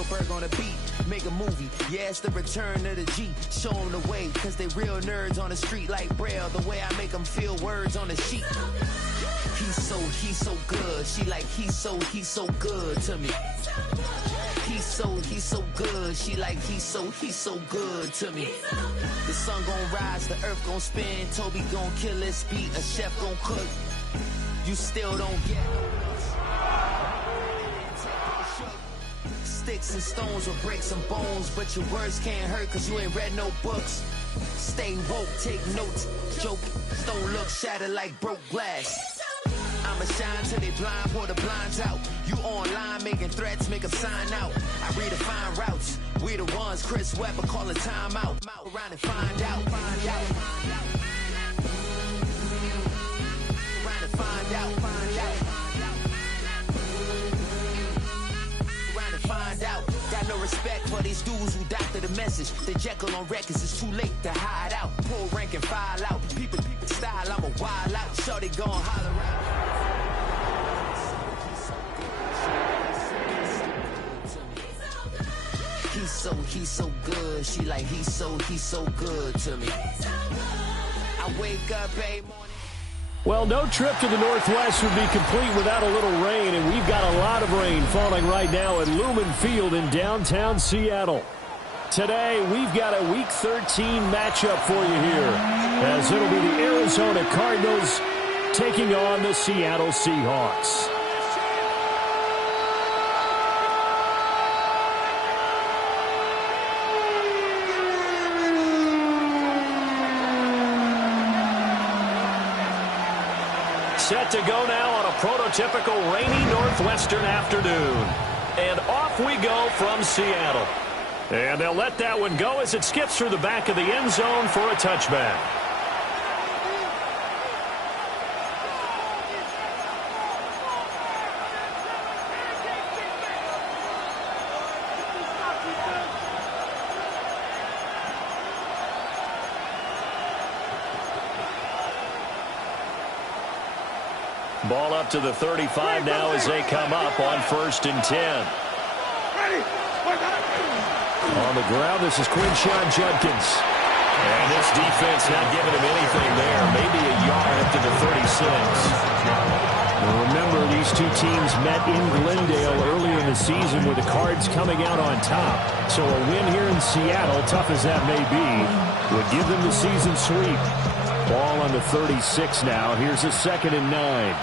Spielberg on a beat. Make a movie, yeah, it's the return of the G. Show them the way, cause they real nerds on the street like Braille. The way I make them feel words on the sheet. He's so good. She like, he's so good to me. He's so good. She like, he's so good to me. The sun gon' rise, the earth gon' spin. Toby gon' kill this beat, a chef gon' cook. You still don't get it. Sticks and stones will break some bones, but your words can't hurt cause you ain't read no books. Stay woke, take notes, joke, don't look shattered like broke glass. I'ma shine till they blind, pour the blinds out. You online making threats, make them sign out. I redefine routes, we the ones Chris Webber calling time out. Around and find out, find out. Around and find out, find out. Around and find out. Got no respect for these dudes who doctor the message. The Jekyll on records, it's too late to hide out. Pull rank and file out. People style, I'm a wild out. Shorty gon' holler out. He's so good. She like, he's so good to me. I wake up every morning. Well, no trip to the Northwest would be complete without a little rain, and we've got a lot of rain falling right now at Lumen Field in downtown Seattle. Today, we've got a Week 13 matchup for you here, as it'll be the Arizona Cardinals taking on the Seattle Seahawks. Set to go now on a prototypical rainy northwestern afternoon. And off we go from Seattle. And they'll let that one go as it skips through the back of the end zone for a touchback. Ball up to the 35 now as they come up on 1st and 10. On the ground, this is Quinshawn Judkins. And this defense not giving him anything there. Maybe a yard up to the 36. Now remember, these two teams met in Glendale earlier in the season with the Cards coming out on top. So a win here in Seattle, tough as that may be, would give them the season sweep. Ball on the 36 now. Here's a 2nd and 9.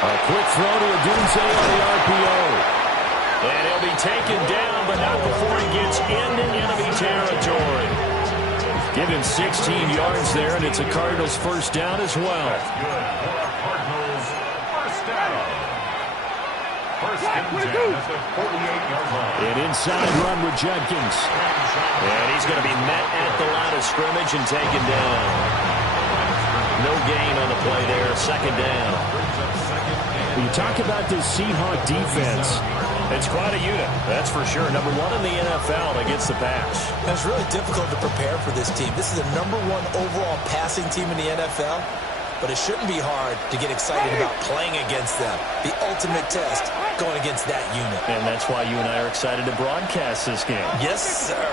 A quick throw to Odunze on the RPO. And he'll be taken down, but not before he gets into enemy territory. Give him 16 yards there, and it's a Cardinals first down as well. That's good for a Cardinals first down. First and 10 at the 48-yard line. An inside run with Judkins. And he's going to be met at the line of scrimmage and taken down. No gain on the play there, 2nd down. When you talk about this Seahawk defense, it's quite a unit, that's for sure. Number 1 in the NFL against the pass. It's really difficult to prepare for this team. This is the number 1 overall passing team in the NFL, but it shouldn't be hard to get excited about playing against them. The ultimate test going against that unit. And that's why you and I are excited to broadcast this game. Yes, sir.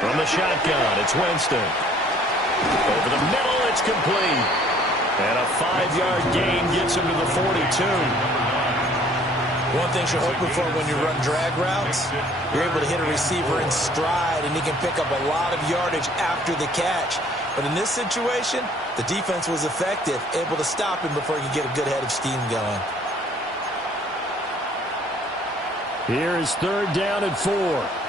From the shotgun, it's Winston. Over the middle, it's complete. And a 5-yard gain gets him to the 42. One thing you're hoping for when you run drag routes, you're able to hit a receiver in stride, and he can pick up a lot of yardage after the catch. But in this situation, the defense was effective, able to stop him before he could get a good head of steam going. Here is 3rd down and 4.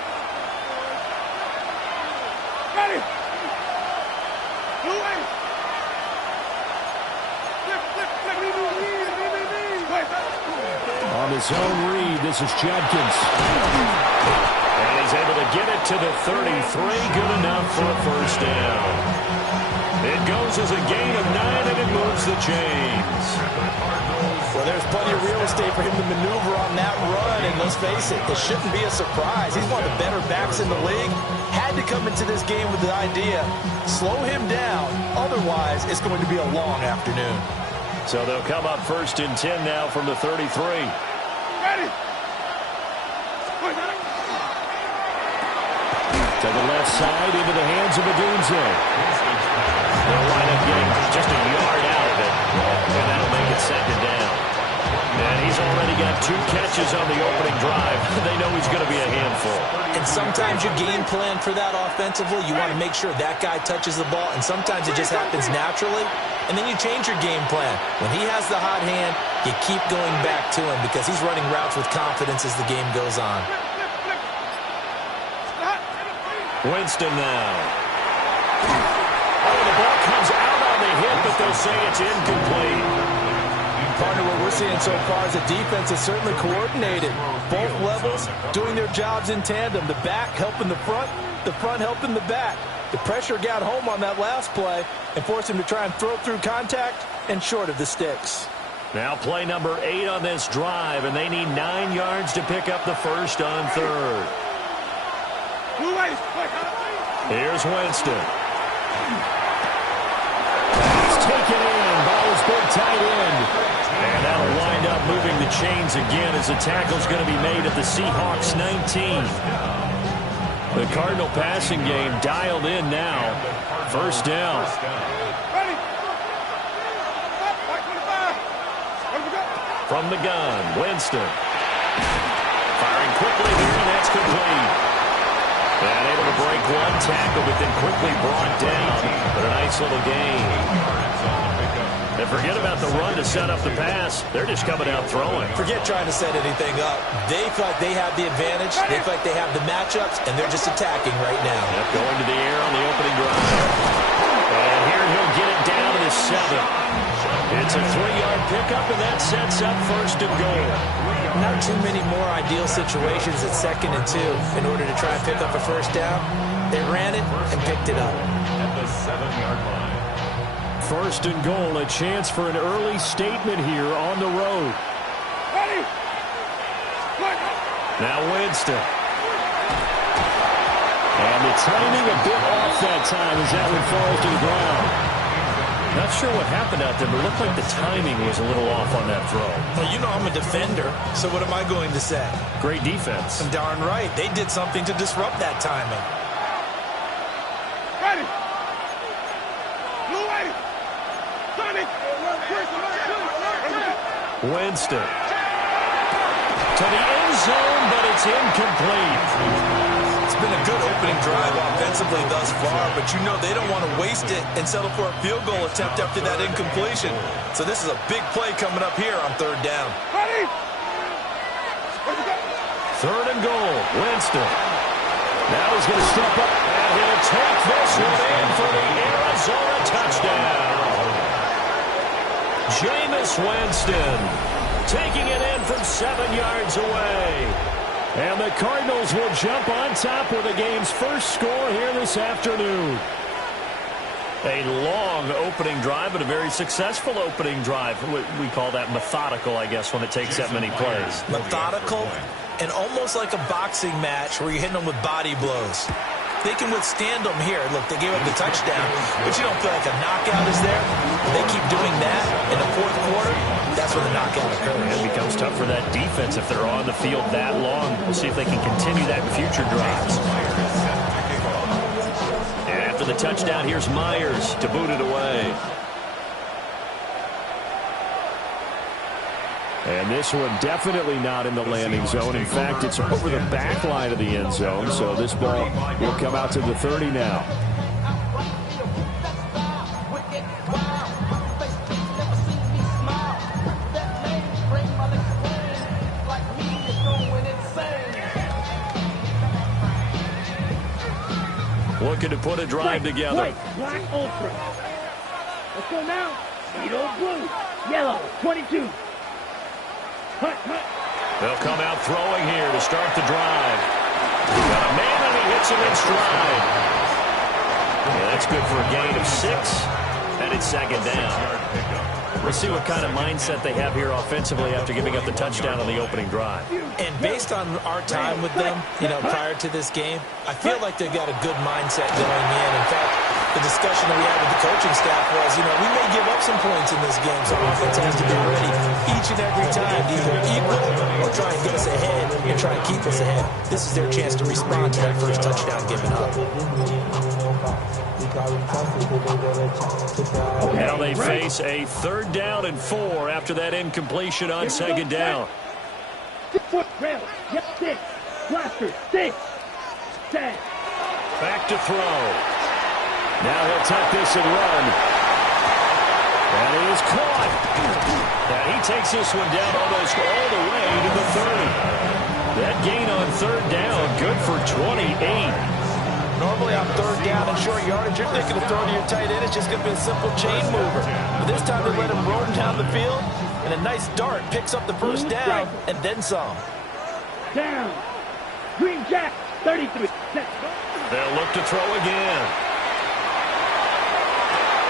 On his own read, this is Judkins. And he's able to get it to the 33. Good enough for a first down. It goes as a gain of 9, and it moves the chains. Well, there's plenty of real estate for him to maneuver on that run, and let's face it, it shouldn't be a surprise. He's one of the better backs in the league. Had to come into this game with the idea, slow him down, otherwise it's going to be a long afternoon. So they'll come up 1st and 10 now from the 33. Ready. To the left side, into the hands of Adunze. They'll wind up getting just a yard out of it, and that'll make it 2nd down. And he's already got 2 catches on the opening drive. They know he's going to be a handful. And sometimes you game plan for that offensively. You want to make sure that guy touches the ball, and sometimes it just happens naturally. And then you change your game plan. When he has the hot hand, you keep going back to him because he's running routes with confidence as the game goes on. Winston now. Oh, the ball comes out on the hit, but they'll say it's incomplete. Partner, what we're seeing so far is the defense is certainly coordinated. Both levels doing their jobs in tandem. The back helping the front helping the back. The pressure got home on that last play and forced him to try and throw through contact and short of the sticks. Now play number 8 on this drive, and they need 9 yards to pick up the first on 3rd. Here's Winston. It's taken in by his big tight end. And that'll wind up moving the chains again as the tackle's going to be made at the Seahawks 19. The Cardinal passing game dialed in now. 1st down. From the gun, Winston. Firing quickly here, and that's complete. And able to break 1 tackle, but then quickly brought down. But a nice little gain. And forget about the run to set up the pass. They're just coming out throwing. Forget trying to set anything up. They feel like they have the advantage. They feel like they have the matchups, and they're just attacking right now. Yep, going to the air on the opening drive. And here he'll get it down to the 7. It's a 3-yard pickup, and that sets up 1st and goal. Not too many more ideal situations at 2nd and 2 in order to try and pick up a 1st down. They ran it and picked it up. At the 7-yard line. 1st and goal, a chance for an early statement here on the road. Now Winston. And the timing a bit off that time as that one falls to the ground. Not sure what happened out there, but it looked like the timing was a little off on that throw. Well, you know I'm a defender, so what am I going to say? Great defense. And darn right, they did something to disrupt that timing. Ready. Winston. To the end zone, but it's incomplete. It's been a good opening drive offensively thus far, but you know they don't want to waste it and settle for a field goal attempt after that incompletion. So this is a big play coming up here on 3rd down. Ready. 3rd and goal, Winston. Now he's going to step up, and he'll take this one in for the Arizona touchdown. Jameis Winston taking it in from 7 yards away. And the Cardinals will jump on top with the game's first score here this afternoon. A long opening drive, but a very successful opening drive. We call that methodical, I guess, when it takes that many plays. Methodical and almost like a boxing match where you're hitting them with body blows. They can withstand them here. Look, they gave up the touchdown, but you don't feel like a knockout is there. They keep doing that in the 4th quarter. That's when the knockout occurs. It becomes tough for that defense if they're on the field that long. We'll see if they can continue that in future drives. And after the touchdown, here's Myers to boot it away. And this one definitely not in the landing zone. In fact, it's over the back line of the end zone. So this ball will come out to the 30 now. Looking to put a drive together. Black Ultra. Let's go now. Speedo blue. Yellow. 22. They'll come out throwing here to start the drive. Got a man and he hits him in stride. Yeah, that's good for a gain of 6. And it's 2nd down. We'll see what kind of mindset they have here offensively after giving up the touchdown on the opening drive. And based on our time with them, prior to this game, I feel like they've got a good mindset going in. In fact, the discussion that we had with the coaching staff was, we may give up some points in this game, so offense has to be ready each and every time to either equal or try and get us ahead and try and keep us ahead. This is their chance to respond to that first touchdown given up. Now they face a 3rd down and 4 after that incompletion on 2nd down. 6 foot rail. Yep, 6. Blaster. 6. 10. Back to throw. Now he'll tuck this and run. And he is caught. And he takes this one down almost all the way to the 30. That gain on 3rd down, good for 28. Normally on 3rd down and short yardage, you're thinking of throwing to your tight end. It's just going to be a simple chain mover. But this time they let him roam down the field, and a nice dart picks up the first down and then some. Down. Green Jack, 33. They'll look to throw again.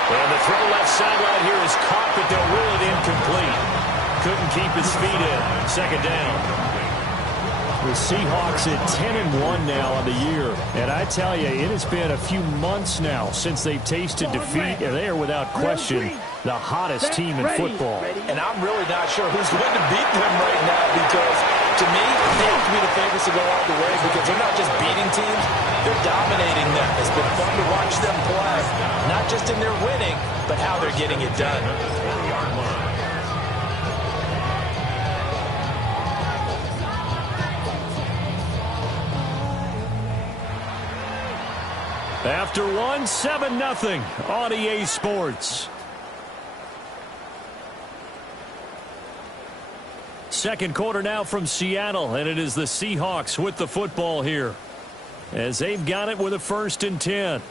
And the throw left sideline here is caught, but they'll rule it incomplete. Couldn't keep his feet in. 2nd down. The Seahawks at 10-1 now on the year. And I tell you, it has been a few months now since they've tasted defeat, and they are without question the hottest team in football. And I'm really not sure who's going to beat them right now, because to me, they have to be the favorites to go all the way, because they're not just beating teams, they're dominating them. It's been fun to watch them play, not just in their winning, but how they're getting it done. After 1, 7-0 on EA Sports. Second quarter now from Seattle, and it is the Seahawks with the football here, as they've got it with a 1st and 10.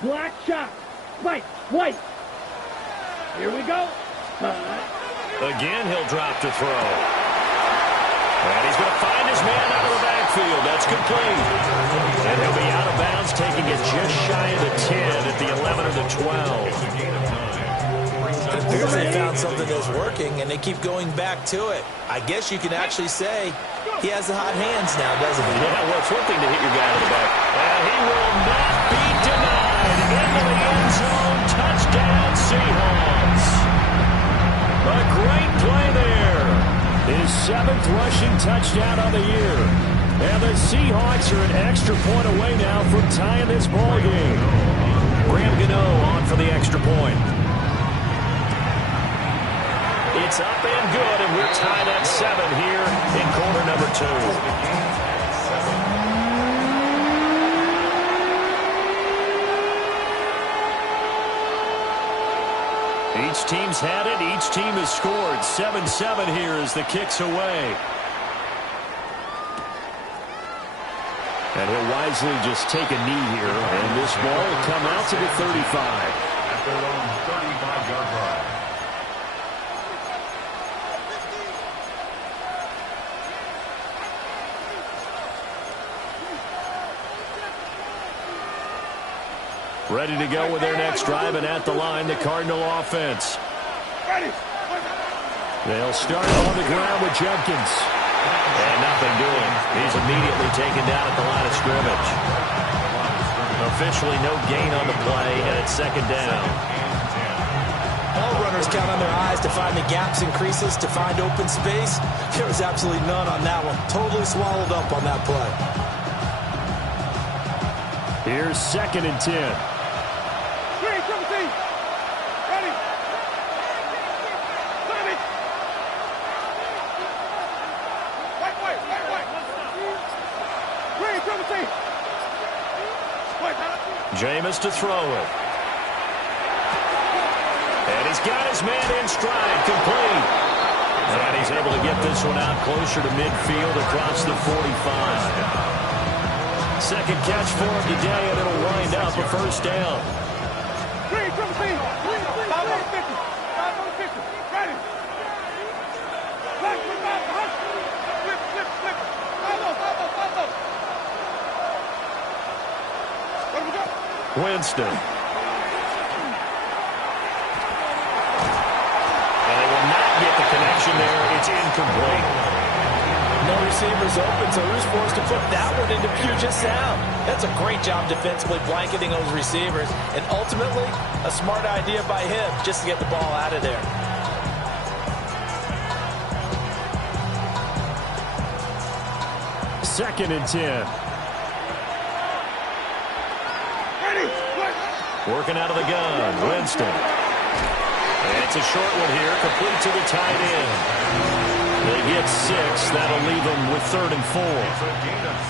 Black shot. White. Here we go. Again, he'll drop to throw. And he's going to find his man out of the backfield. That's complete. And he'll be out of bounds, taking it just shy of the 10 at the 11 or the 12. It appears they found something that's working, and they keep going back to it. I guess you can actually say he has the hot hands now, doesn't he? Yeah, well, it's one thing to hit your guy in the back. And he will not be denied. Into the end zone. Touchdown, Seahawks. A great play there. His 7th rushing touchdown of the year. And the Seahawks are an extra point away now from tying this ball game. Graham Gano on for the extra point. It's up and good, and we're tied at 7 here in quarter number 2. Each team's had it. Each team has scored. 7-7 here as the kick's away. And he'll wisely just take a knee here. And this ball will come out to the 35. At their own 35-yard line. Ready to go with their next drive, and at the line, the Cardinal offense. They'll start on the ground with Jenkins. And nothing doing. He's immediately taken down at the line of scrimmage. Officially no gain on the play, and it's 2nd down. All runners count on their eyes to find the gaps and creases, to find open space. There was absolutely none on that one. Totally swallowed up on that play. Here's 2nd and 10. Jameis to throw it. And he's got his man in stride, complete. And he's able to get this one out closer to midfield across the 45. Second catch for him today, and it'll wind up a 1st down. Winston. And they will not get the connection there. It's incomplete. No receivers open, so who's forced to put that one into Puget Sound? That's a great job defensively blanketing those receivers, and ultimately a smart idea by him just to get the ball out of there. Second and 10. Working out of the gun, Winston. And it's a short one here, complete to the tight end. They get 6. That'll leave them with 3rd and 4.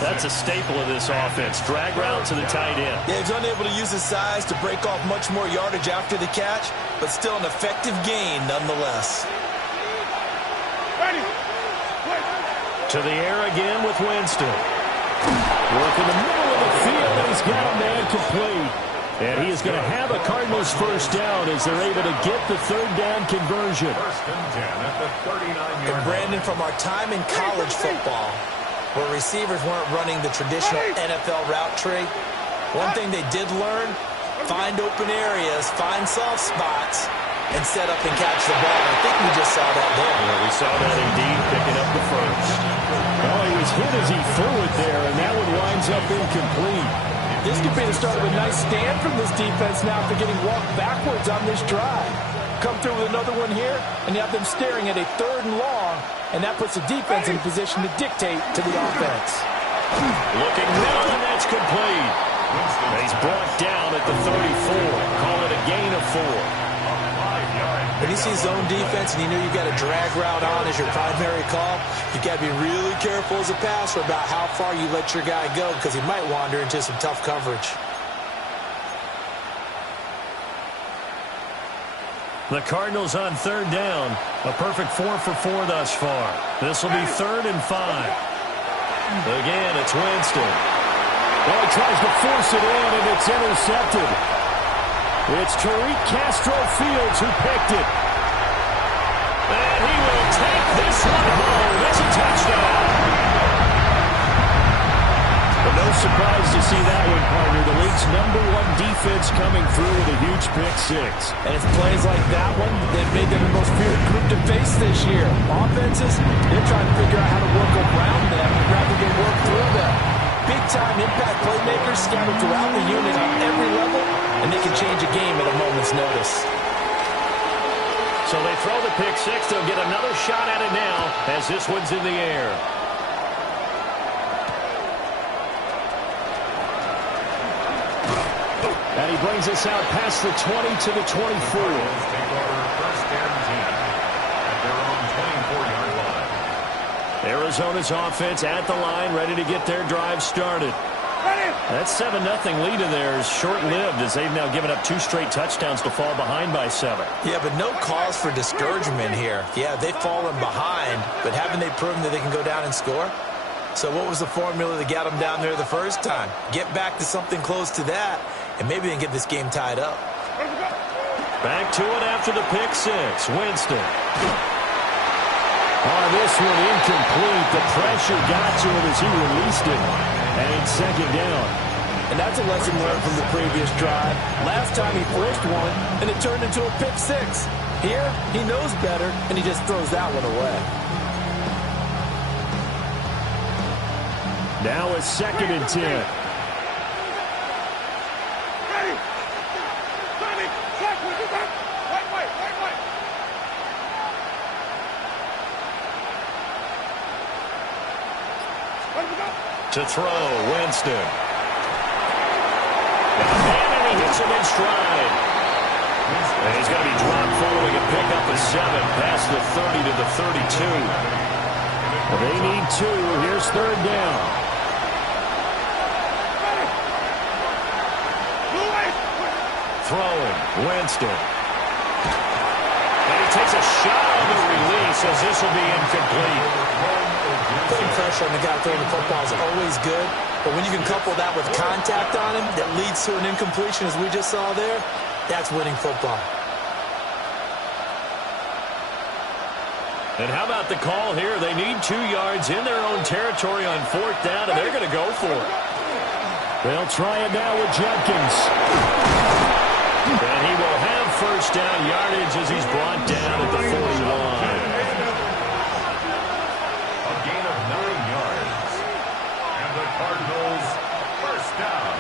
That's a staple of this offense. Drag route to the tight end. Yeah, he's unable to use his size to break off much more yardage after the catch, but still an effective gain nonetheless. To the air again with Winston. Work in the middle of the field, and he's got a man complete. And he is going to have a Cardinals first down as they're able to get the 3rd down conversion. First and 10 at the 39-yard And Brandon, from our time in college football, where receivers weren't running the traditional NFL route tree, one thing they did learn, find open areas, find soft spots, and set up and catch the ball. I think we just saw that there. Yeah, we saw that indeed, picking up the first. Oh, he was hit as he threw it there, and that one winds up incomplete. This could be the start of a nice stand from this defense now after getting walked backwards on this drive. Come through with another one here, and you have them staring at a 3rd and long, and that puts the defense in a position to dictate to the offense. Looking now, and that's complete. He's brought down at the 34. Call it a gain of 4. When you see zone defense and you know you've got a drag route on as your primary call, you've got to be really careful as a passer about how far you let your guy go because he might wander into some tough coverage. The Cardinals on 3rd down. A perfect 4 for 4 thus far. This will be 3rd and 5. Again, it's Winston. Oh, he tries to force it in, and it's intercepted. It's Tariq Castro-Fields who picked it. And he will take this one home. It's a touchdown. But no surprise to see that one, partner. The league's #1 defense coming through with a huge pick 6. And it's plays like that one that made them the most feared group to face this year. Offenses, they're trying to figure out how to work around them rather than work through them. Big-time impact playmakers scattered throughout the unit on every level, and they can change a game at a moment's notice. So they throw the pick 6. They'll get another shot at it now as this one's in the air. And he brings us out past the 20 to the 24. Take over first and 10 at their own 24-yard line. Arizona's offense at the line, ready to get their drive started. That 7-0 lead of theirs short-lived as they've now given up 2 straight touchdowns to fall behind by 7. Yeah, but no cause for discouragement here. Yeah, they've fallen behind, but haven't they proven that they can go down and score? So what was the formula that got them down there the first time? Get back to something close to that, and maybe they can get this game tied up. Back to it after the pick 6. Winston. Oh, this one incomplete. The pressure got to him as he released it. And it's 2nd down. And that's a lesson learned from the previous drive. Last time he forced one, and it turned into a pick 6. Here, he knows better, and he just throws that one away. Now it's 2nd and 10. To throw, Winston. And he hits him in stride. And he's going to be dropped following a pickup of 7 past the 30 to the 32. They need 2. Here's 3rd down. Throwing, Winston. And he takes a shot on the release as this will be incomplete. Putting pressure on the guy throwing the football is always good, but when you can couple that with contact on him that leads to an incompletion, as we just saw there, that's winning football. And how about the call here? They need 2 yards in their own territory on 4th down, and they're going to go for it. They'll try it now with Judkins. And he will have first down yardage as he's brought down at the 41. A gain of 9 yards. And the Cardinals first down.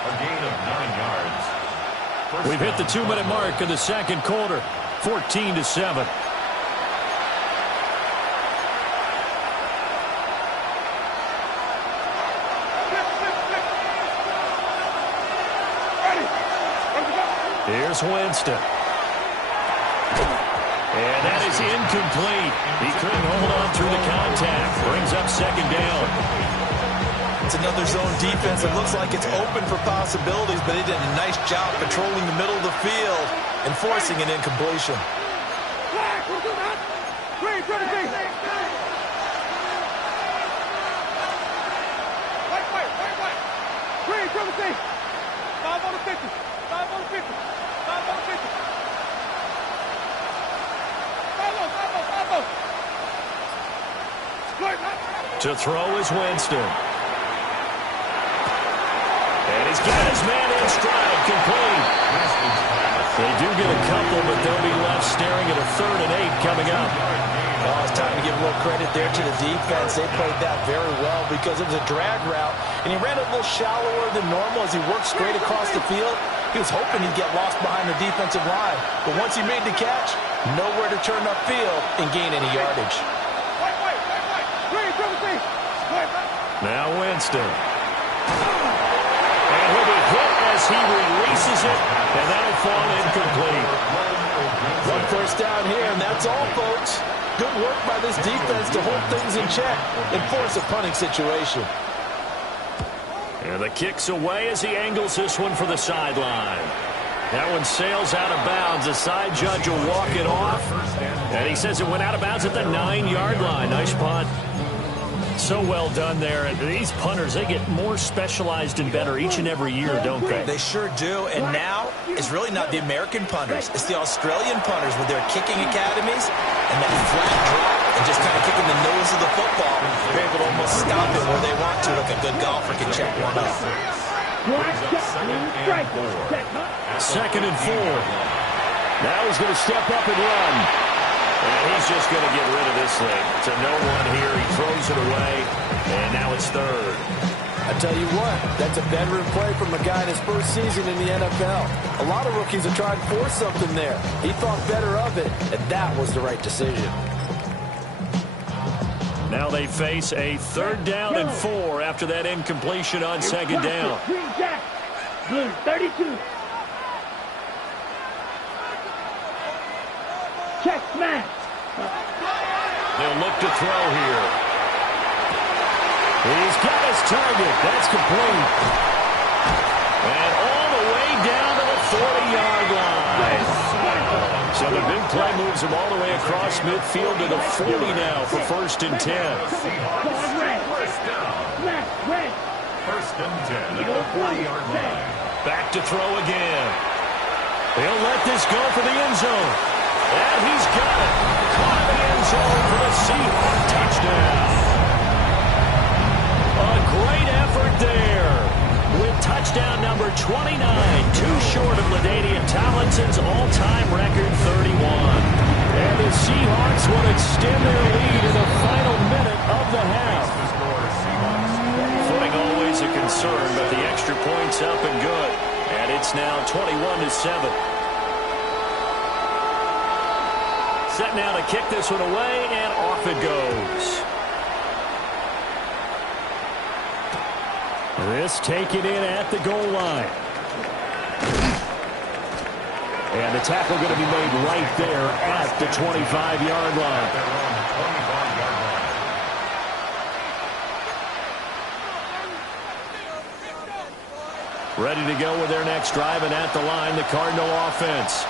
A gain of 9 yards. We've hit the 2-minute mark in the second quarter. 14-7. Here's Winston. And that is incomplete. He couldn't hold on through the contact. Brings up second down. It's another zone defense. It looks like it's open for possibilities, but they did a nice job controlling the middle of the field and forcing an incompletion. To throw is Winston. And he's got his man in stride, complete. They do get a couple, but they'll be left staring at a 3rd and 8 coming up. Oh, it's time to give a little credit there to the defense. They played that very well because it was a drag route, and he ran a little shallower than normal as he worked straight across the field. He was hoping he'd get lost behind the defensive line, but once he made the catch, nowhere to turn upfield and gain any yardage. Now Winston. And he'll be hit as he releases it, and that'll fall incomplete. 1 first down here, and that's all, folks. Good work by this defense to hold things in check and force a punting situation. And the kick's away as he angles this one for the sideline. That one sails out of bounds. The side judge will walk it off. And he says it went out of bounds at the 9-yard line. Nice punt. So well done there. And these punters, they get more specialized and better each and every year, don't they? They sure do. And now it's really not the American punters. It's the Australian punters with their kicking academies and that flat drop and just kind of kicking the nose of the football. They're able to almost stop it where they want to, like a good golfer can check one up. 2nd and 4. Now he's going to step up and run. And he's just going to get rid of this thing. To no one here. He throws it away. And now it's 3rd. I tell you what, that's a veteran play from a guy in his first season in the NFL. A lot of rookies have tried to force something there. He thought better of it, and that was the right decision. Now they face a 3rd down and 4 after that incompletion on 2nd down. Blue 32. Check smash. They'll look to throw here. He's got his target. That's complete. And all the way down to the 40-yard line. So the big play moves him all the way across midfield to the 40 now for 1st and 10. First and 10 at the 40-yard line. Back to throw again. They'll let this go for the end zone. And he's got it. Caught in the end zone for the Seahawk touchdown. A great effort there. With touchdown number 29, too short of LaDainian Tomlinson's all-time record 31. And the Seahawks will extend their lead in the final minute of the half. Footing always a concern, but the extra point's up and good. And it's now 21-7. Set now to kick this one away, and off it goes. This taken in at the goal line. And the tackle going to be made right there at the 25-yard line. Ready to go with their next drive, and at the line, the Cardinal offense.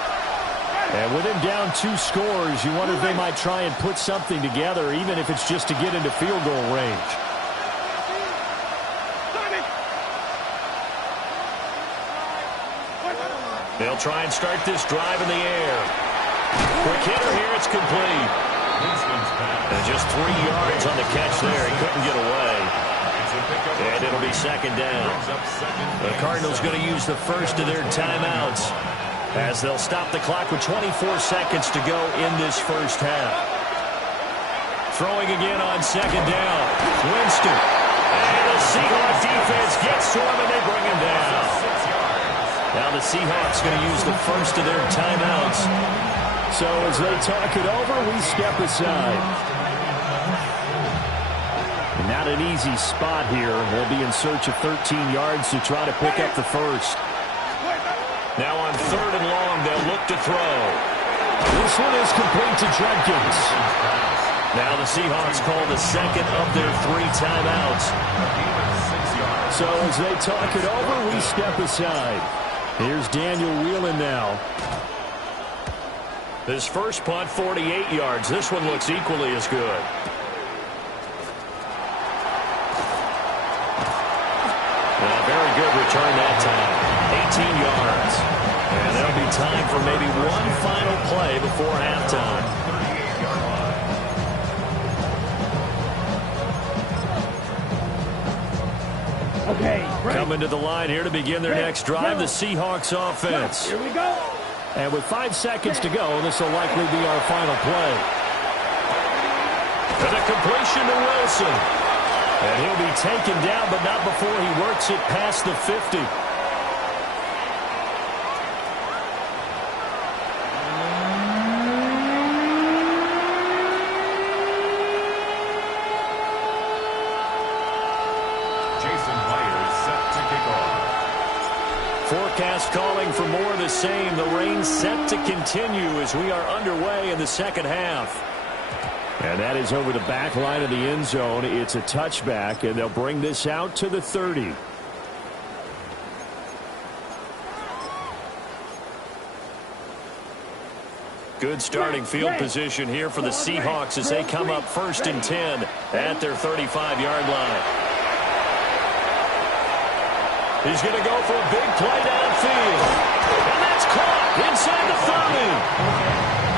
And with him down 2 scores, you wonder if they might try and put something together, even if it's just to get into field goal range. They'll try and start this drive in the air. Quick hitter here, it's complete. And just 3 yards on the catch there. He couldn't get away. And it'll be second down. The Cardinals going to use the first of their timeouts as they'll stop the clock with 24 seconds to go in this first half. Throwing again on second down. Winston. And the Seahawks defense gets to him and they bring him down. Now the Seahawks going to use the first of their timeouts. So as they talk it over, we step aside. Not an easy spot here. They'll be in search of 13 yards to try to pick up the first. Now on third and long, they'll look to throw. This one is complete to Jenkins. Now the Seahawks call the second of their 3 timeouts. So as they talk it over, we step aside. Here's Daniel Whelan now. His first punt, 48 yards. This one looks equally as good. Very good return that time. 18 yards. And there'll be time for maybe one final play before halftime. Okay, coming to the line here to begin their next drive, the Seahawks offense. Here we go. And with 5 seconds to go, this will likely be our final play. And a completion to Wilson. And he'll be taken down, but not before he works it past the 50. Forecast calling for more of the same. The rain set to continue as we are underway in the second half. And that is over the back line of the end zone. It's a touchback, and they'll bring this out to the 30. Good starting field position here for the Seahawks as they come up 1st and 10 at their 35-yard line. He's going to go for a big play downfield. And that's caught inside the 30.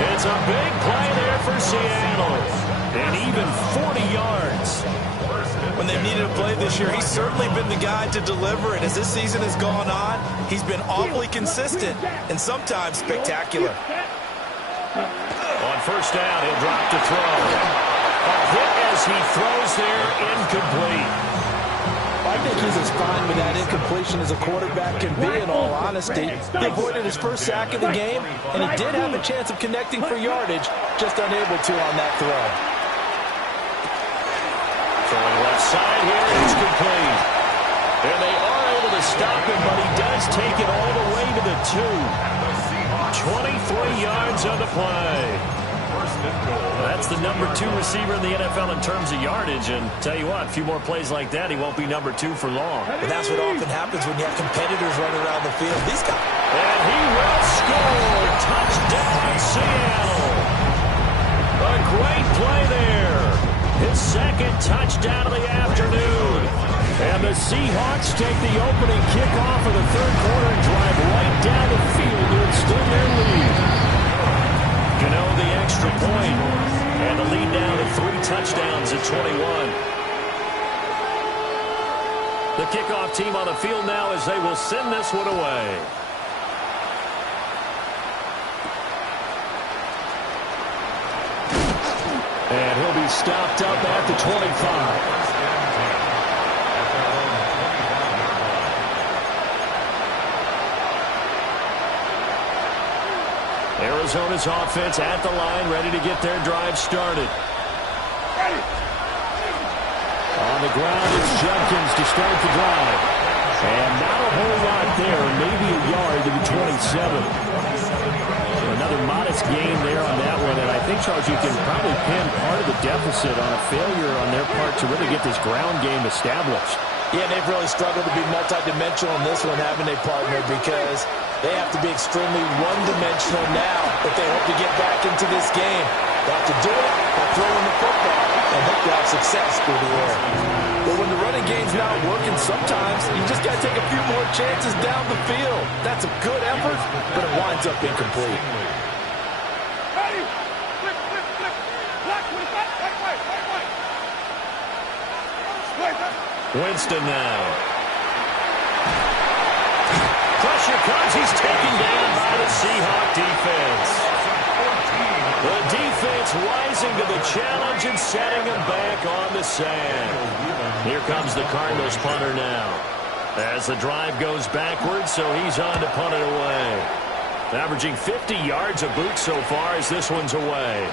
It's a big play there for Seattle. And even 40 yards. When they've needed a play this year, he's certainly been the guy to deliver. And as this season has gone on, he's been awfully consistent and sometimes spectacular. On first down, he'll drop to throw. A hit as he throws there, incomplete. I think he's as fine with that incompletion as a quarterback can be, in all honesty. He avoided his first sack of the game, and he did have a chance of connecting for yardage, just unable to on that throw. Throwing left side here, it's complete. And they are able to stop him, but he does take it all the way to the 2. 23 yards on the play. That's the number 2 receiver in the NFL in terms of yardage. And tell you what, a few more plays like that, he won't be number 2 for long. And that's what often happens when you have competitors running around the field. These guys. And he will score. Touchdown, Seattle. A great play there. His second touchdown of the afternoon. And the Seahawks take the opening kickoff of the 3rd quarter and drive right down the field to extend their lead. Gano the extra point, and the lead down to 3 touchdowns at 21. The kickoff team on the field now as they will send this one away. And he'll be stopped up at the 25. Arizona's offense at the line, ready to get their drive started. On the ground, it's Jenkins to start the drive. And not a whole lot there, maybe a yard to the 27. Another modest gain there on that one, and I think, Charles, you can probably pin part of the deficit on a failure on their part to really get this ground game established. Yeah, they've really struggled to be multidimensional in this one, haven't they, partner? Because they have to be extremely one-dimensional now if they hope to get back into this game. They have to do it by throwing the football and hope to have success through the air. But when the running game's not working, sometimes you just got to take a few more chances down the field. That's a good effort, but it winds up incomplete. Winston now. Pressure comes. He's taken down by the Seahawk defense. The defense rising to the challenge and setting him back on the sand. Here comes the Cardinals punter now. As the drive goes backwards, so he's on to punt it away. Averaging 50 yards a boot so far as this one's away.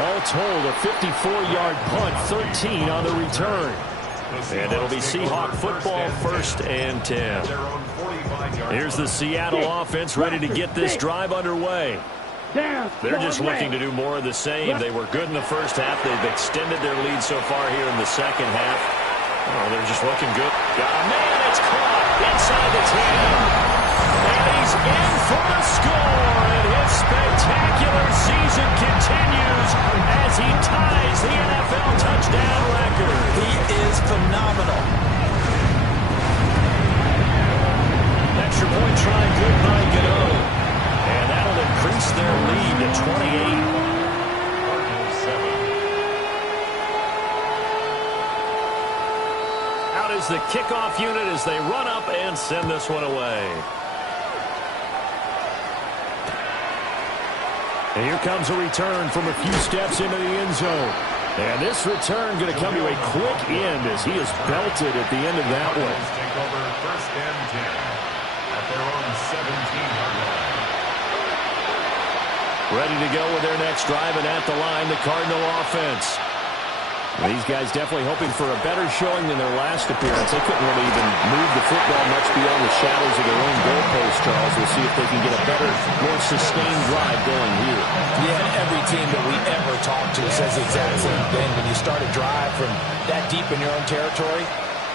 All told, a 54-yard punt, 13 on the return. And it'll be Seahawk football, 1st and 10. Here's the Seattle offense ready to get this drive underway. They're just looking to do more of the same. They were good in the first half. They've extended their lead so far here in the second half. Oh, they're just looking good. Got a man, it's caught inside the 10. And he's in for the score. And his spectacular season continues as he ties the NFL touchdown record. He is phenomenal. Extra point try, good by Gano. And that'll increase their lead to 28. Out is the kickoff unit as they run up and send this one away. And here comes a return from a few steps into the end zone. And this return going to come to a quick end as he is belted at the end of that one. Take over 1st and 10 at their own 17-yard line. Ready to go with their next drive, and at the line, the Cardinal offense. These guys definitely hoping for a better showing than their last appearance. They couldn't really even move the football much beyond the shadows of their own goalpost, Charles. We'll see if they can get a better, more sustained drive going here. Yeah, and every team that we ever talk to says the exact same thing. When you start a drive from that deep in your own territory,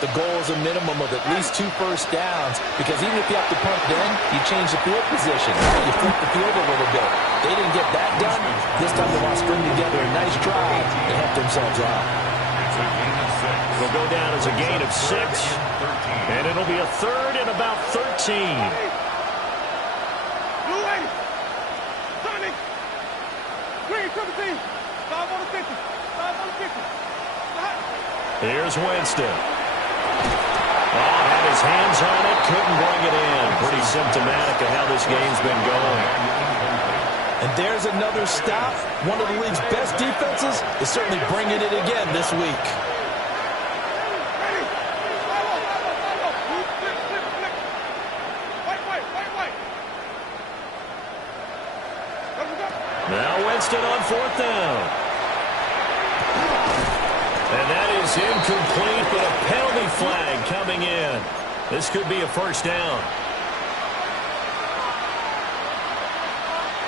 the goal is a minimum of at least 2 first downs, because even if you have to punt then, you change the field position. You flip the field a little bit. They didn't get that done. This time they want to string together a nice drive and help themselves out. It'll go down as a gain of 6, and it'll be a 3rd and about 13. Here's Winston. Had his hands on it, couldn't bring it in. Pretty symptomatic of how this game's been going. And there's another stop. One of the league's best defenses is certainly bringing it again this week. Now Winston on 4th down. And that is incomplete, but a penalty flag coming in. This could be a 1st down.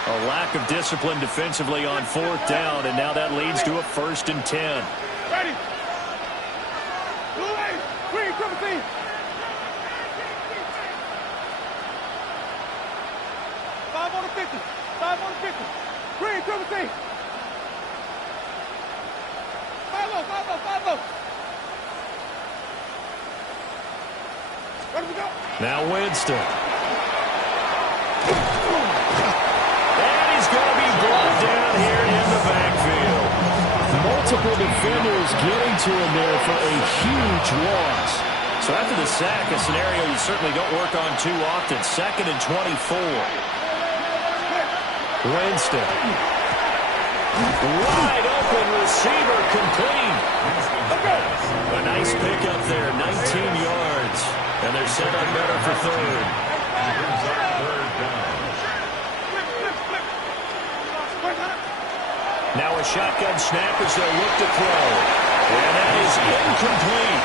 A lack of discipline defensively on 4th down, and now that leads to a 1st and 10. Ready. Green, 17. Five on the 50. 5 on the 50. Green, 17. 5-0. Where do we go? Now Winston. And he's going to be brought down here in the backfield. Multiple defenders getting to him there for a huge loss. So after the sack, a scenario you certainly don't work on too often. 2nd and 24. Winston. Wide open receiver, complete. A nice pickup there, 19 yards. And they're set on better for 3rd. Now a shotgun snap as they'll look to throw. And that is incomplete.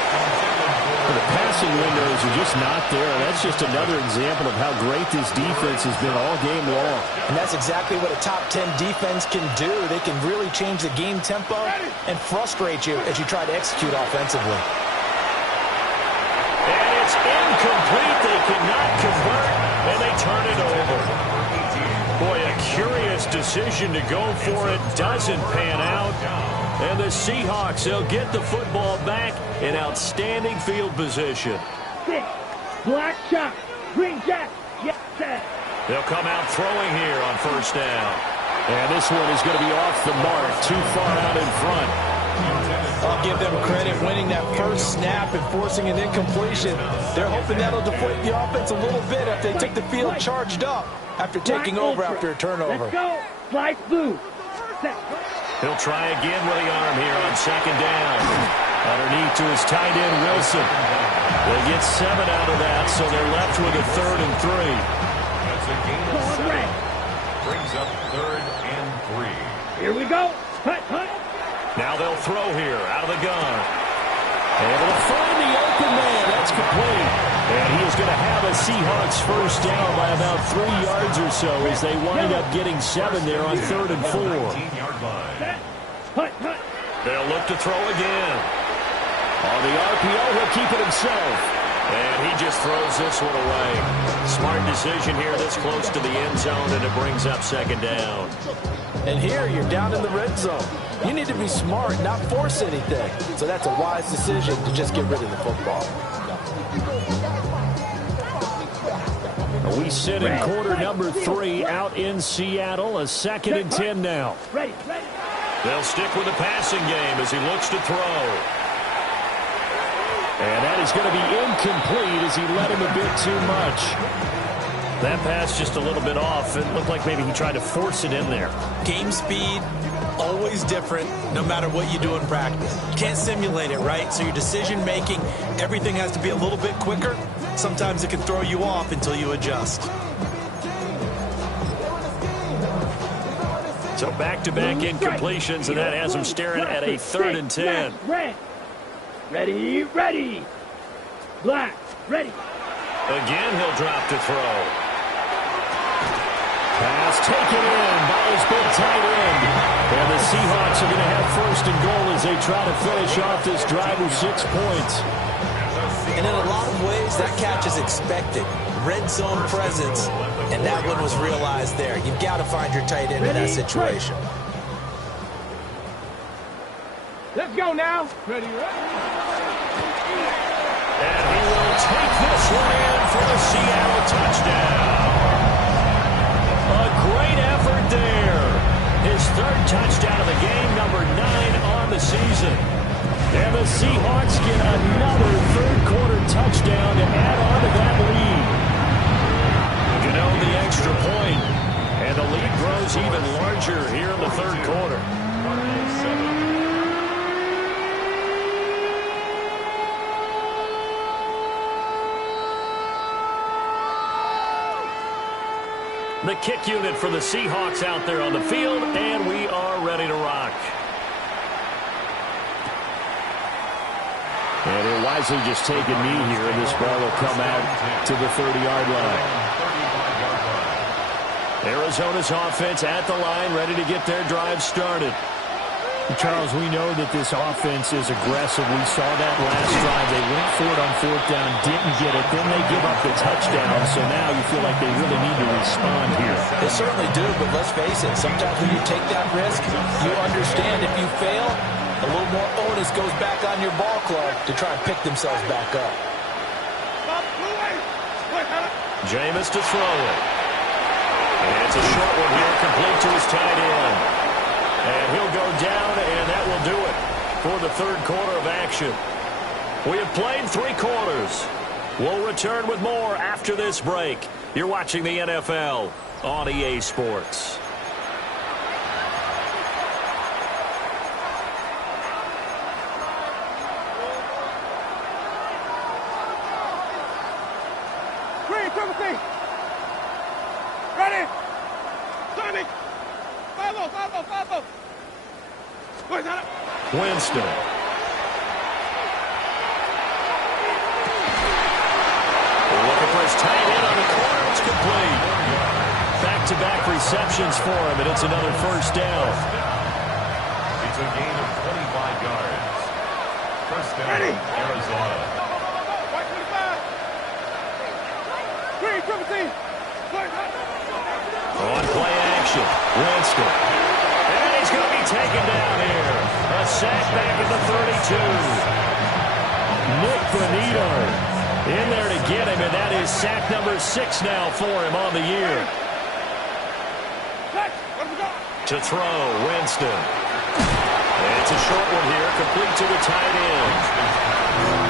The passing windows are just not there. That's just another example of how great this defense has been all game long. And that's exactly what a top 10 defense can do. They can really change the game tempo and frustrate you as you try to execute offensively. And it's incomplete. They cannot convert, and they turn it over. Boy, a curious decision to go for it. Doesn't pan out. And the Seahawks, they'll get the football back in outstanding field position. 6, black shot, green jack, yes, sir. They'll come out throwing here on 1st down. And this one is going to be off the mark, too far out in front. I'll give them credit winning that first snap and forcing an incompletion. They're hoping that'll deflate the offense a little bit if they took the field charged up after taking over after a turnover. Let's go. Slice blue. He'll try again with the arm here on second down. Underneath to his tight end, Wilson. They get 7 out of that, so they're left with a 3rd and 3. That's a gain of 7. Brings up 3rd and 3. Here we go. Hut, hut. Now they'll throw here out of the gun. Able to find the open man. That's complete. And he is going to have a Seahawks first down by about 3 yards or so as they wind up getting 7 there on 3rd and 4. 19-yard line. Hut, hut. They'll look to throw again. On the RPO, he'll keep it himself. And he just throws this one away. Smart decision here this close to the end zone, and it brings up 2nd down. And here you're down in the red zone. You need to be smart, not force anything. So that's a wise decision to just get rid of the football. We sit in quarter number 3 out in Seattle. A 2nd and 10 now. Ready, ready. They'll stick with the passing game as he looks to throw. And that is going to be incomplete as he let him a bit too much. That pass just a little bit off. It looked like maybe he tried to force it in there. Game speed, always different, no matter what you do in practice. You can't simulate it, right? So your decision-making, everything has to be a little bit quicker. Sometimes it can throw you off until you adjust. So back-to-back incompletions, and that has him staring at a 3rd and 10. Red. Ready, ready. Black, ready. Again, he'll drop to throw. Pass taken in by his big tight end. And the Seahawks are going to have 1st and goal as they try to finish off this drive with 6 points. And in a lot of ways, that catch is expected. Red zone presence, and that one was realized there. You've got to find your tight end in that situation. Let's go now. Ready, ready. And he will take this one in for the Seattle touchdown. A great effort there. His 3rd touchdown of the game, number 9 on the season. And the Seahawks get another 3rd quarter touchdown to add on to that lead. You know, the extra point, and the lead grows even larger here in the 3rd quarter. The kick unit for the Seahawks out there on the field, and we are ready to rock. And they're wisely just taking knee here, and this ball will come out to the 30-yard line. Arizona's offense at the line, ready to get their drive started. Charles, we know that this offense is aggressive. We saw that last drive. They went for it on 4th down, didn't get it. Then they give up the touchdown. So now you feel like they really need to respond here. They certainly do, but let's face it. Sometimes when you take that risk, you understand if you fail, a little more onus goes back on your ball club to try and pick themselves back up. Jameis to throw it. And it's a short one here, complete to his tight end. And he'll go down, and that will do it for the 3rd quarter of action. We have played 3 quarters. We'll return with more after this break. You're watching the NFL on EA Sports. Ready. Tommy. 5-0. Winston. Looking for his tight end on the corner. It's complete. Back-to-back receptions for him, and it's another 1st down. It's a gain of 25 yards. 1st down, Arizona. On play action, Winston. And he's going to be taken down here. A sack back at the 32. Nick Bonito In there to get him, and that is sack number 6 now for him on the year. To throw, Winston. It's a short one here, complete to the tight end.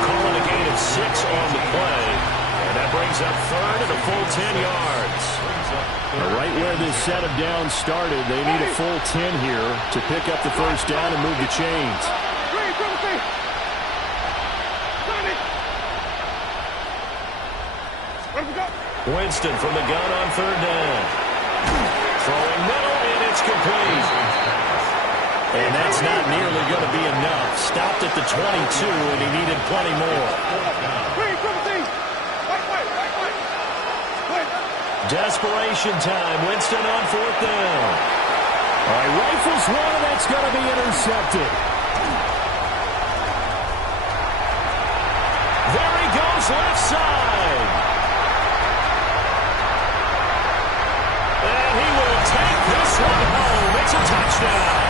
Calling a gain of 6 on the play. And that brings up third and a full 10 yards. Right where this set of downs started, they need a full 10 here to pick up the first down and move the chains. Winston from the gun on third down. Throwing middle, and it's complete. And that's not nearly going to be enough. Stopped at the 22, and he needed plenty more. Desperation time. Winston on fourth down. All right, rifles one, and that's going to be intercepted. There he goes, left side. And he will take this one home. It's a touchdown.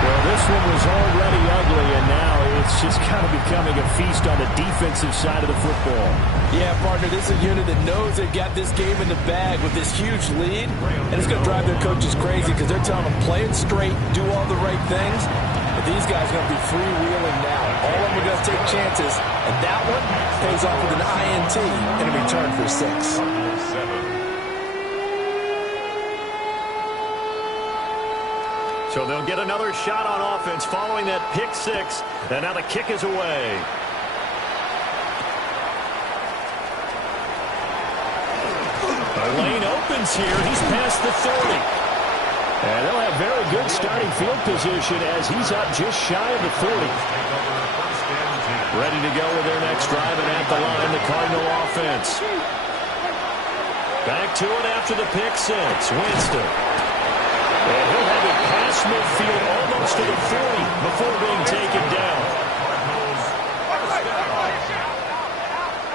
Well, this one was already ugly, and now it's just kind of becoming a feast on the defensive side of the football. Yeah, partner, this is a unit that knows they've got this game in the bag with this huge lead, and it's going to drive their coaches crazy because they're telling them play it straight, do all the right things. But these guys are going to be freewheeling now. All of them are going to take chances, and that one pays off with an INT and a return for 6. So they'll get another shot on offense following that pick 6, and now the kick is away. The lane opens here. He's past the 30. And they'll have very good starting field position as he's up just shy of the 40. Ready to go with their next drive, and at the line, the Cardinal offense. Back to it after the pick 6. Winston. And he'll have it past midfield almost to the 40 before being taken down.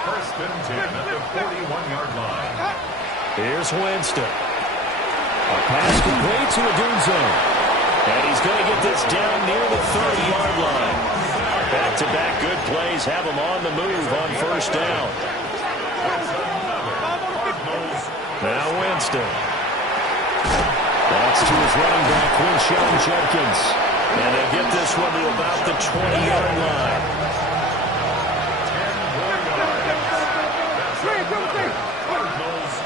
First and 10 at the 41-yard line. Here's Winston. A pass complete to Adunze. And he's going to get this down near the 30-yard line. Back-to-back good plays have him on the move on first down. Now Winston. That's to his running back, Quinshon Judkins. And they'll get this one to about the 20-yard line.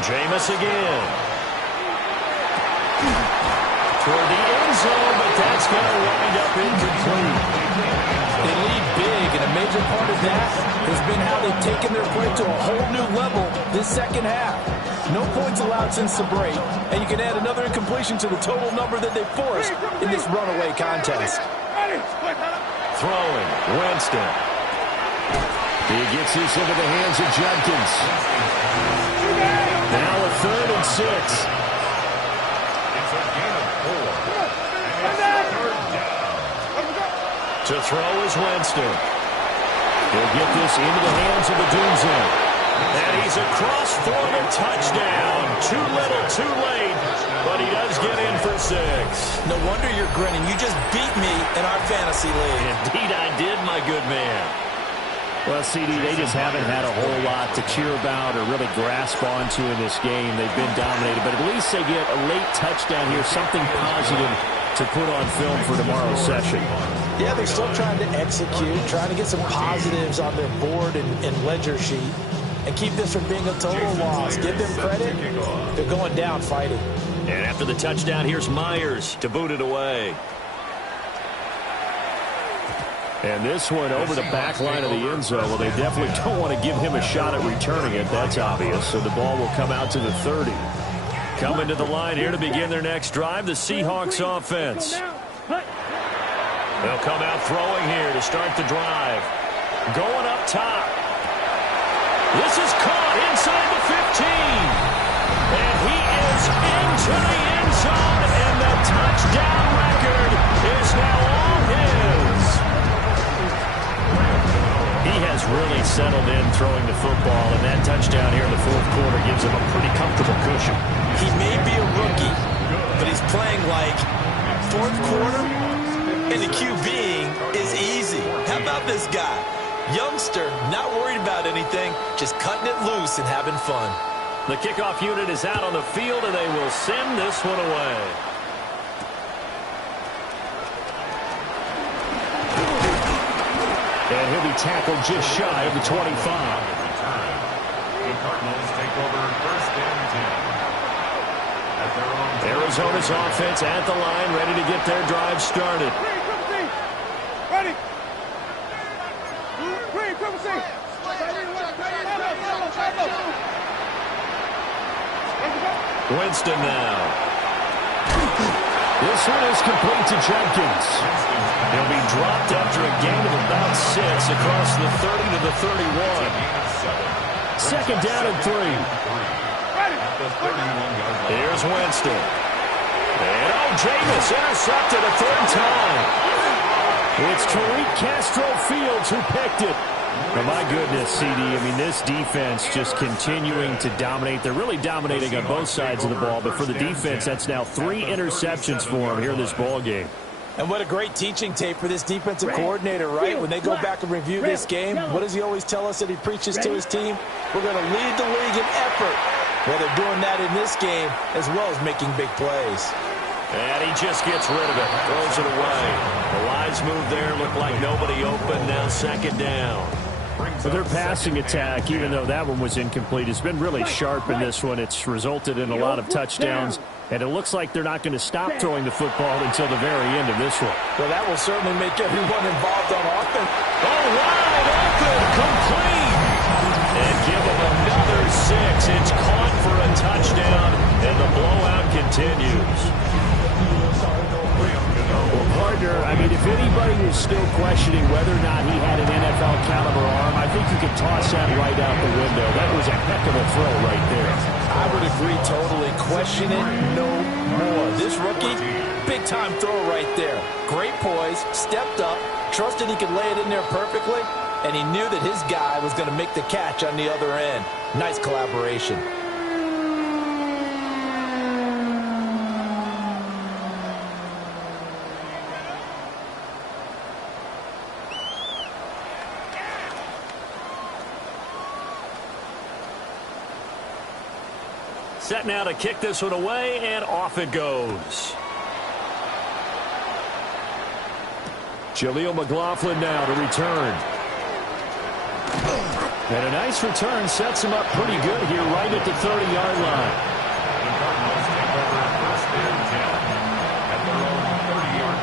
Jameis again. Toward the end zone, but that's going to wind up incomplete. They lead big, and a major part of that has been how they've taken their play to a whole new level this second half. No points allowed since the break, and you can add another incompletion to the total number that they forced in this runaway contest. Throwing, Winston. He gets this into the hands of Judkins. Now a 3rd and 6. It's a gain of 4. And it's a third down. To throw is Winston. He'll get this into the hands of Adunze. And he's across for the touchdown. Too little, too late, but he does get in for 6. No wonder you're grinning. You just beat me in our fantasy league. Indeed I did, my good man. Well, CD, they just haven't had a whole lot to cheer about or really grasp onto in this game. They've been dominated, but at least they get a late touchdown here, something positive to put on film for tomorrow's session. Yeah, they're still trying to execute, trying to get some positives on their board and ledger sheet, and keep this from being a total loss. Give them credit. They're going down fighting. And after the touchdown, here's Myers to boot it away. And this one over the back line of the end zone. Well, they definitely don't want to give him a shot at returning it. That's obvious. So the ball will come out to the 30. Coming to the line here to begin their next drive, the Seahawks offense. They'll come out throwing here to start the drive. Going up top. This is caught inside the 15. And he is into the end zone, and the touchdown record is now all his. He has really settled in throwing the football, and that touchdown here in the fourth quarter gives him a pretty comfortable cushion. He may be a rookie, but he's playing like fourth quarter, and the QBing is easy. How about this guy? Youngster, not worried about anything, just cutting it loose and having fun. The kickoff unit is out on the field, and they will send this one away. And he'll be tackled just shy of the 25. The Cardinals take over first and 10. At their own Arizona's offense at the line, ready to get their drive started. Ready. Winston now. This one is complete to Jenkins. He'll be dropped after a gain of about 6 across the 30 to the 31. Second down and 3. Here's Winston. And Jameis intercepted a third time. It's Tariq Castro-Fields who picked it. Oh, my goodness, CD. I mean, this defense just continuing to dominate. They're really dominating on both sides of the ball, but for the defense, that's now 3 interceptions for them here in this ball game. And what a great teaching tape for this defensive coordinator, right? When they go back and review this game, what does he always tell us that he preaches to his team? We're going to lead the league in effort. Well, they're doing that in this game as well as making big plays. And he just gets rid of it, throws it away. The lines move there, look like nobody open, now second down. But their passing attack, even though that one was incomplete, has been really sharp in this one. It's resulted in a lot of touchdowns, and it looks like they're not going to stop throwing the football until the very end of this one. Well, that will certainly make everyone involved on offense. Oh, wide open, complete. And give them another 6. It's caught for a touchdown, and the blowout continues. Well, partner, I mean, if anybody was still questioning whether or not he had an NFL caliber arm, I think you could toss that right out the window. That was a heck of a throw right there. I would agree totally. Question it no more. This rookie, big-time throw right there. Great poise, stepped up, trusted he could lay it in there perfectly, and he knew that his guy was going to make the catch on the other end. Nice collaboration. Set now to kick this one away, and off it goes. Jaleel McLaughlin now to return. And a nice return sets him up pretty good here right at the 30-yard line. The Cardinals take over first and 10 at their own 30-yard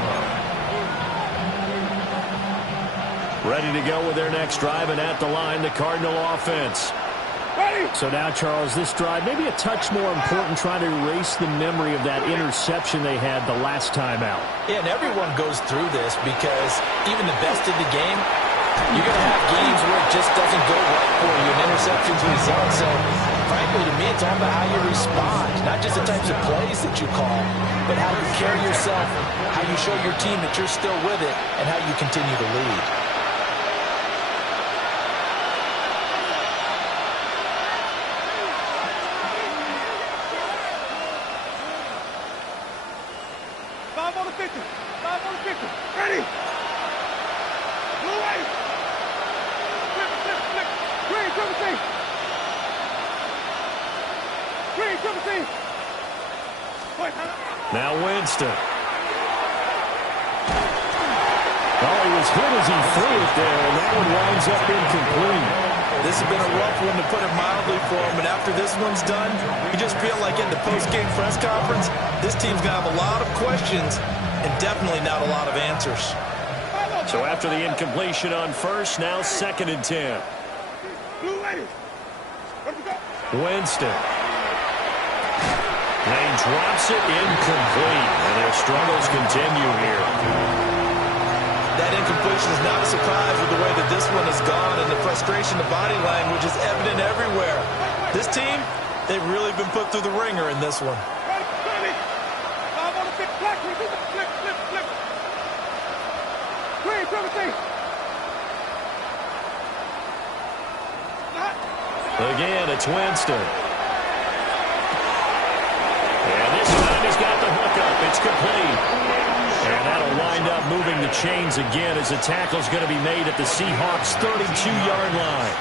line. Ready to go with their next drive, and at the line, the Cardinal offense. So now, Charles, this drive maybe a touch more important, trying to erase the memory of that interception they had the last time out. Yeah, and everyone goes through this because even the best in the game, you're going to have games where it just doesn't go right for you, and interceptions result. So, frankly, to me, it's all about how you respond, not just the types of plays that you call, but how you carry yourself, how you show your team that you're still with it, and how you continue to lead. Ready? Blue way. Flip. Green, triple C. Green, triple C. Now Winston. Oh, he was hit as he threw it there, and that one winds up incomplete. This has been a rough one, to put it mildly, for him. And after this one's done, you just feel like in the post-game press conference, this team's going to have a lot of questions and definitely not a lot of answers. So after the incompletion on first, now second and 10. Winston. And he drops it incomplete, and their struggles continue here. That incompletion is not a surprise with the way that this one has gone, and the frustration, the body language is evident everywhere. This team, they've really been put through the ringer in this one. Again, it's Winston. And this time he's got the hookup. It's complete. And that'll wind up moving the chains again as the tackle's going to be made at the Seahawks' 32-yard line.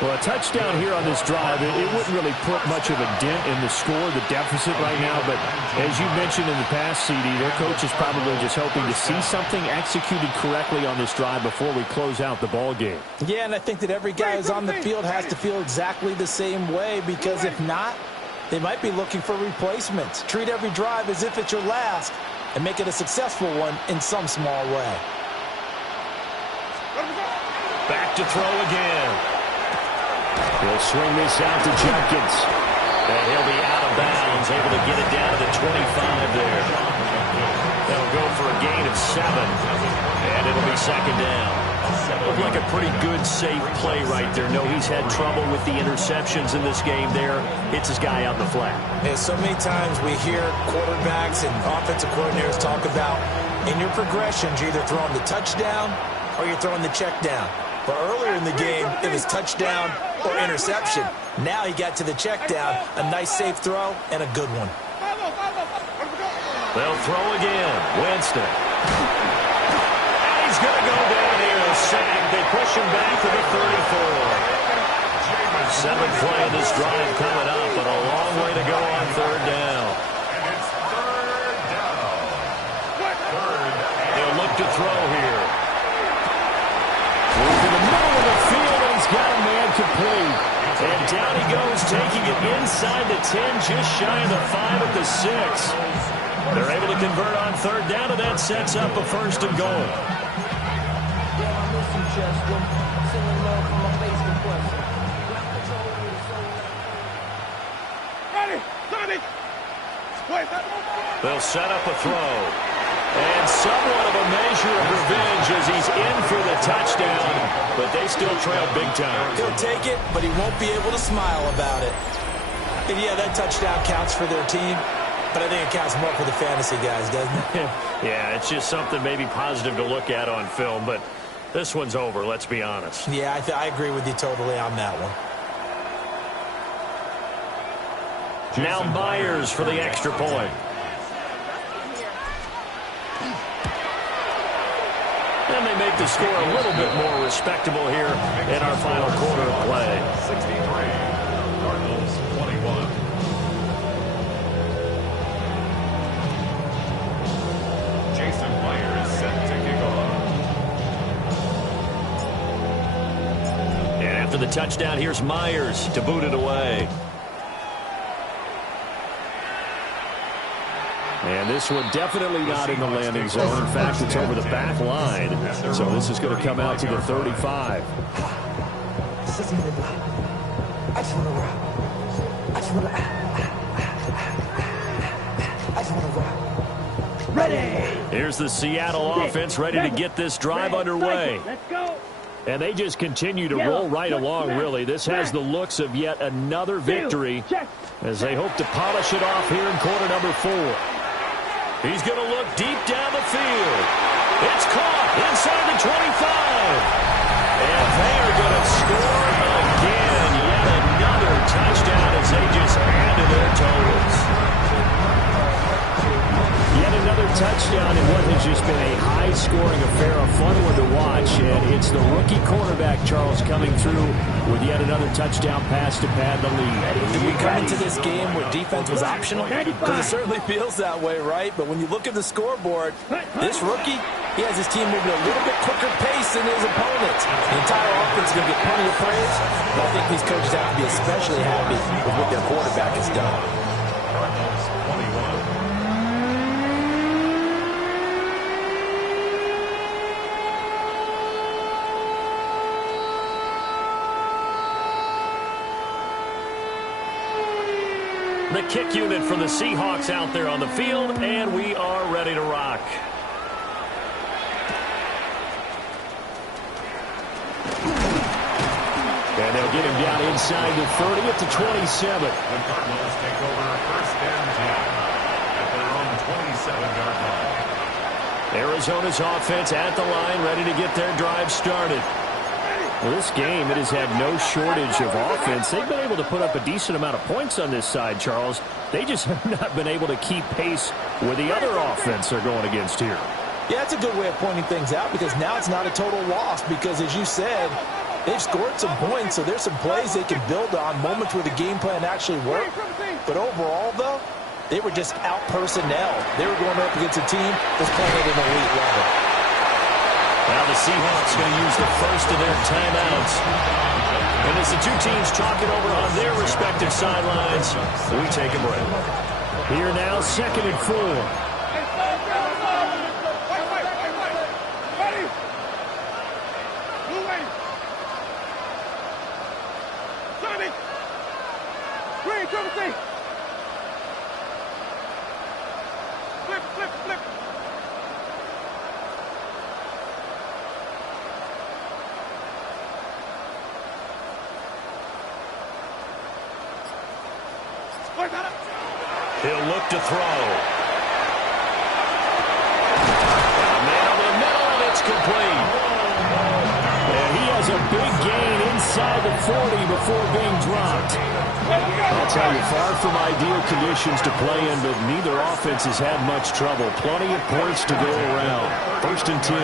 Well, a touchdown here on this drive, it wouldn't really put much of a dent in the score, the deficit right now. But as you mentioned in the past, CD, their coach is probably just hoping to see something executed correctly on this drive before we close out the ball game. Yeah, and I think that every guy who's on the field has to feel exactly the same way, because if not, they might be looking for replacements. Treat every drive as if it's your last and make it a successful one in some small way. Back to throw again. He'll swing this out to Judkins. And he'll be out of bounds, able to get it down to the 25 there. They'll go for a gain of 7, and it'll be second down. That looked like a pretty good, safe play right there. No, he's had trouble with the interceptions in this game there. Hits his guy out in the flat. And so many times we hear quarterbacks and offensive coordinators talk about in your progressions, you're either throwing the touchdown or you're throwing the check down. But earlier in the game, it was touchdown or interception. Now he got to the check down. A nice safe throw and a good one. They'll throw again. Winston. And he's going to go down here. A sack. They push him back to the 34. 7th play of this drive coming up, but a long way to go on 3rd down. And it's 3rd down. They'll look to throw here. Move in the middle of the field, and he's got a man complete. And down he goes, taking it inside the 10, just shy of the 5 at the 6. They're able to convert on 3rd down, and that sets up a 1st and goal. They'll set up a throw. And somewhat of a measure of revenge as he's in for the touchdown, but they still trail big time. He'll take it, but he won't be able to smile about it. And yeah, that touchdown counts for their team, but I think it counts more for the fantasy guys, doesn't it? Yeah, it's just something maybe positive to look at on film, but this one's over, let's be honest. Yeah, I agree with you totally on that one. Now Myers for the extra point. And they make the score a little bit more respectable here in our final quarter of play. 63, Cardinals 21. Jason Myers set to kick off. And after the touchdown, here's Myers to boot it away. And this one definitely not in the landing zone. In fact, it's over the back line. So this is going to come out to the 35. Ready. Here's the Seattle offense ready to get this drive underway. Let's go. And they just continue to roll right along, really. This has the looks of yet another victory as they hope to polish it off here in quarter number 4. He's going to look deep down the field. It's caught inside the 25. And they are going to score again. Yet another touchdown as they just add to their totals. Yet another touchdown in what has just been a high-scoring affair, a fun one to watch. And it's the rookie quarterback, Charles, coming through with yet another touchdown pass to pad the lead. Did we come into this game where defense was optional? Because it certainly feels that way, right? But when you look at the scoreboard, this rookie, he has his team moving a little bit quicker pace than his opponents. The entire offense is going to get plenty of praise, but I think these coaches have to be especially happy with what their quarterback has done. Cardinals 21. The kick unit for the Seahawks out there on the field, and we are ready to rock. And they'll get him down inside the 30 at the 27. The Cardinals take over 1st and 10 at their own 27-yard line. Arizona's offense at the line, ready to get their drive started. Well, this game, it has had no shortage of offense. They've been able to put up a decent amount of points on this side, Charles. They just have not been able to keep pace with the other offense they're going against here. Yeah, that's a good way of pointing things out, because now it's not a total loss, because as you said, They've scored some points, so there's some plays they can build on, moments where the game plan actually worked. But overall, though, they were just out personnel. They were going up against a team that's playing at an elite level. Now the Seahawks going to use the first of their timeouts. And as the two teams talk it over on their respective sidelines, we take a break. Here now, 2nd and 4. Flip. He'll look to throw. Man over the middle, and it's complete. And he has a big gain inside the 40 before being dropped. I'll tell you, far from ideal conditions to play in, but neither offense has had much trouble. Plenty of points to go around. 1st and 10.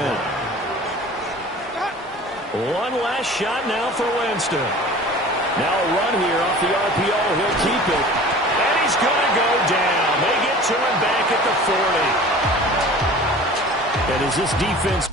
One last shot now for Winston. Now a run here off the RPO. He'll keep it. And he's going to go down. They get to him back at the 40. And as this defense